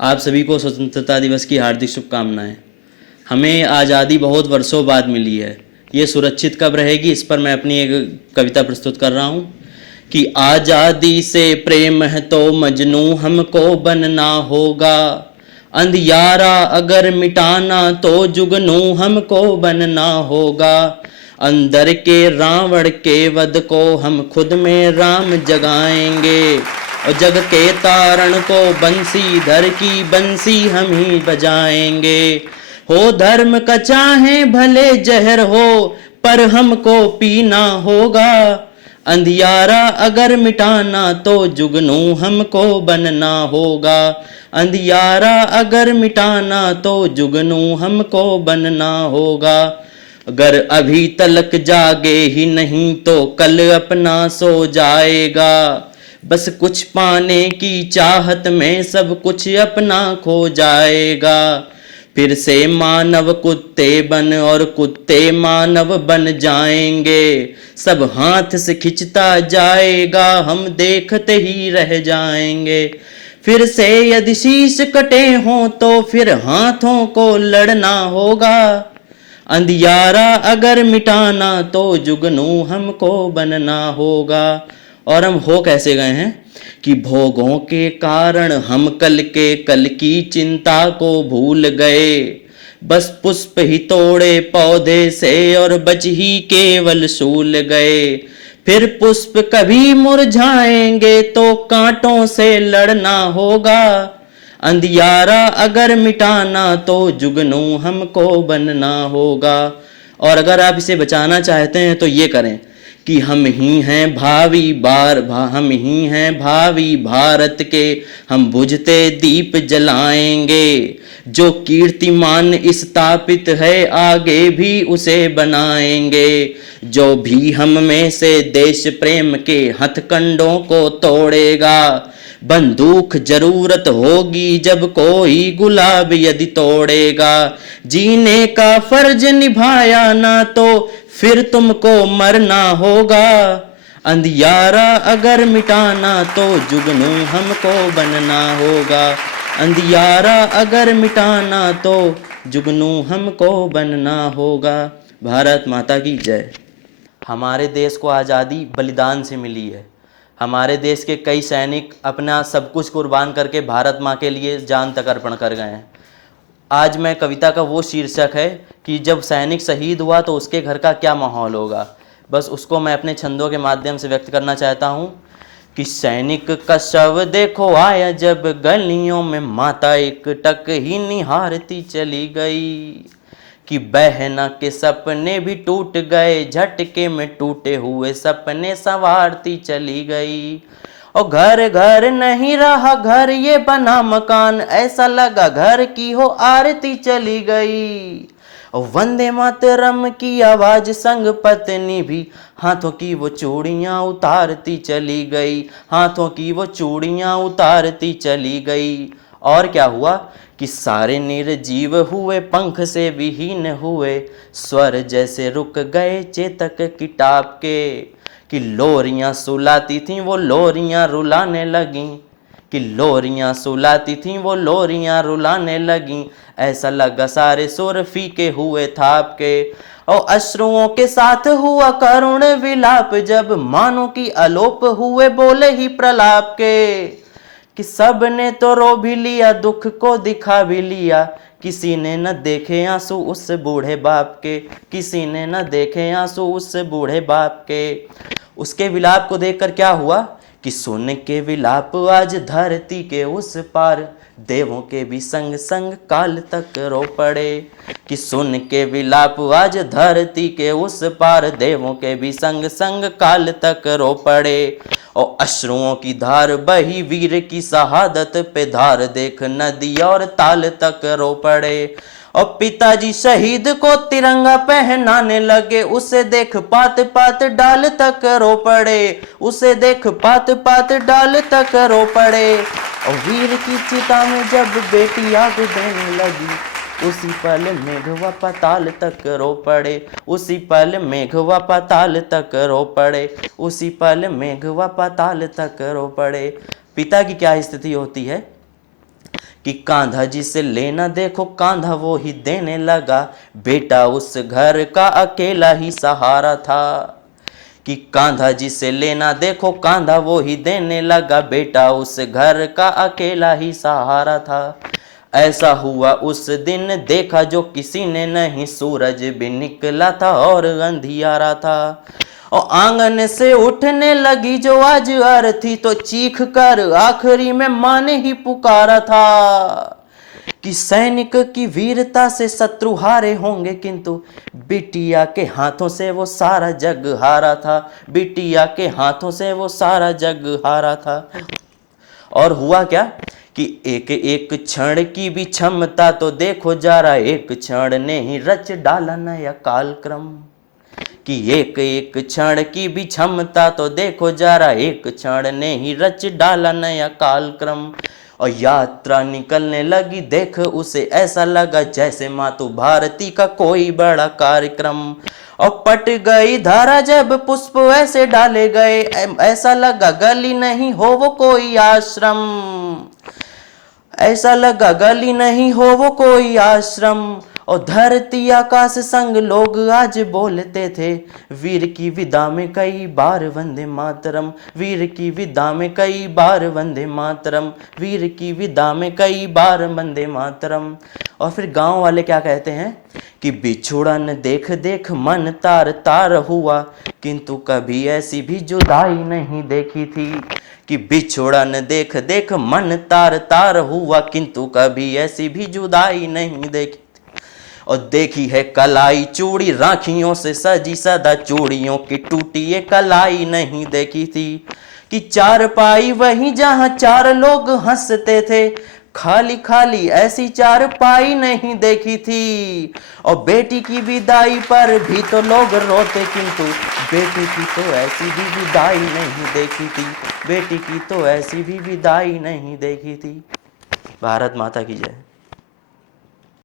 आप सभी को स्वतंत्रता दिवस की हार्दिक शुभकामनाएं। हमें आज़ादी बहुत वर्षों बाद मिली है। ये सुरक्षित कब रहेगी, इस पर मैं अपनी एक कविता प्रस्तुत कर रहा हूँ कि आज़ादी से प्रेम है तो मजनू हमको बनना होगा, अंधियारा अगर मिटाना तो जुगनू हमको बनना होगा। अंदर के रावण के वध को हम खुद में राम जगाएंगे, और जग के तारण को बंसीधर की बंसी हम ही बजाएंगे। हो धर्म का चाहे भले जहर हो, पर हमको पीना होगा। अंधियारा अगर मिटाना तो जुगनू हमको बनना होगा। अंधियारा अगर मिटाना तो जुगनू हमको बनना होगा। अगर अभी तलक जागे ही नहीं तो कल अपना सो जाएगा। बस कुछ पाने की चाहत में सब कुछ अपना खो जाएगा। फिर से मानव कुत्ते बन और कुत्ते मानव बन जाएंगे। सब हाथ से खिंचता जाएगा, हम देखते ही रह जाएंगे। फिर से यदि शीश कटे हों तो फिर हाथों को लड़ना होगा। अंधियारा अगर मिटाना तो जुगनू हमको बनना होगा। और हम हो कैसे गए हैं कि भोगों के कारण हम कल की चिंता को भूल गए। बस पुष्प ही तोड़े पौधे से और बच ही केवल सूल गए। फिर पुष्प कभी मुरझाएंगे तो कांटों से लड़ना होगा। अंधियारा अगर मिटाना तो जुगनू हमको बनना होगा। और अगर आप इसे बचाना चाहते हैं तो ये करें कि हम ही हैं भावी भारत के, हम बुझते दीप जलाएंगे। जो कीर्तिमान स्थापित है आगे भी उसे बनाएंगे। जो भी हम में से देश प्रेम के हथकंडों को तोड़ेगा। बंदूक जरूरत होगी जब कोई गुलाब यदि तोड़ेगा। जीने का फर्ज निभाया ना तो फिर तुमको मरना होगा। अंधियारा अगर मिटाना तो जुगनू हमको बनना होगा। अंधियारा अगर मिटाना तो जुगनू हमको बनना होगा। भारत माता की जय। हमारे देश को आज़ादी बलिदान से मिली है। हमारे देश के कई सैनिक अपना सब कुछ कुर्बान करके भारत माँ के लिए जान तक अर्पण कर गए हैं। आज मैं कविता का वो शीर्षक है कि जब सैनिक शहीद हुआ तो उसके घर का क्या माहौल होगा, बस उसको मैं अपने छंदों के माध्यम से व्यक्त करना चाहता हूँ कि सैनिक का शव देखो आया जब गलियों में, माता एक टक ही निहारती चली गई। कि बहना के सपने भी टूट गए, झटके में टूटे हुए सपने संवारती चली गई। और घर घर नहीं रहा घर ये बना मकान, ऐसा लगा घर की हो आरती चली गई। और वंदे मातरम की आवाज संग पत्नी भी हाथों की वो चूड़ियां उतारती चली गई। हाथों की वो चूड़ियां उतारती चली गई। और क्या हुआ कि सारे निर्जीव हुए, पंख से विहीन हुए, स्वर जैसे रुक गए चेतक की टाप के। कि लोरियां सुलाती थीं वो लोरियां रुलाने लगीं। कि लोरियां सुलाती थीं वो लोरियां रुलाने लगीं। ऐसा लगा सारे सुर फीके हुए थाप के। और अश्रुओं के साथ हुआ करुण विलाप, जब मानो की अलोप हुए बोले ही प्रलाप के। कि सब ने तो रो भी लिया, दुख को दिखा भी लिया, किसी ने न देखे आंसू उस बूढ़े बाप के। किसी ने न देखे आंसू उस बूढ़े बाप के। उसके विलाप को देखकर क्या हुआ कि सुन के विलाप आज धरती के उस पार, देवों के भी संग संग काल तक रो पड़े। कि सुन के विलाप आज धरती के उस पार, देवों के भी संग संग काल तक रो पड़े। और अश्रुओं की धार बही वीर की शहादत पे, धार देख नदी और ताल तक रो पड़े। और पिताजी शहीद को तिरंगा पहनाने लगे, उसे देख पात पात डाल तक रो पड़े। उसे देख पात पात डाल तक रो पड़े। और वीर की चिता में जब बेटी आग देने लगी, उसी पल मेघवा पाताल तक रो पड़े। उसी पल मेघवा पाताल तक रो पड़े। उसी पल मेघवा पाताल तक रो पड़े। पिता की क्या स्थिति होती है कि कांधा जिसे लेना देखो कांधा वो ही देने लगा, बेटा उस घर का अकेला ही सहारा था। कि कांधा जिसे लेना देखो कांधा वो ही देने लगा, बेटा उस घर का अकेला ही सहारा था। ऐसा हुआ उस दिन देखा जो किसी ने नहीं, सूरज भी निकला था और अंधियारा था। और आंगन से उठने लगी जो आज अर्थी, तो चीख कर आखिरी में माँ ने ही पुकारा था। कि सैनिक की वीरता से शत्रु हारे होंगे, किंतु बिटिया के हाथों से वो सारा जग हारा था, बिटिया के हाथों से वो सारा जग हारा था। और हुआ क्या कि एक एक क्षण की भी क्षमता तो देखो जरा, एक क्षण ने ही रच डाला नया कालक्रम। कि एक एक क्षण की भी क्षमता तो देखो जरा, एक क्षण ने ही रच डाला नया कालक्रम। और यात्रा निकलने लगी देख उसे ऐसा लगा जैसे मातु भारती का कोई बड़ा कार्यक्रम। और पट गई धारा जब पुष्प ऐसे डाले गए, ऐसा लगा गली नहीं हो वो कोई आश्रम, ऐसा लगा गली नहीं हो वो कोई आश्रम। और धरती आकाश संग लोग आज बोलते थे, वीर की विदा में कई बार वंदे मातरम, वीर की विदा में कई बार वंदे मातरम, वीर की विदा में कई बार वंदे मातरम। और फिर गांव वाले क्या कहते हैं कि बिछुड़न देख देख मन तार तार हुआ, किंतु कभी ऐसी भी जुदाई नहीं देखी थी। कि बिछुड़न देख देख मन तार तार हुआ, किंतु कभी ऐसी भी जुदाई नहीं देखी। और देखी है कलाई चूड़ी राखियों से सजी सदा, चूड़ियों की टूटी ये कलाई नहीं देखी थी। कि चार पाई वहीं जहां चार लोग हंसते थे, खाली खाली ऐसी चार पाई नहीं देखी थी। और बेटी की विदाई पर भी तो लोग रोते, किंतु बेटी की तो ऐसी भी विदाई नहीं देखी थी, बेटी की तो ऐसी भी विदाई नहीं देखी थी। भारत माता की जय।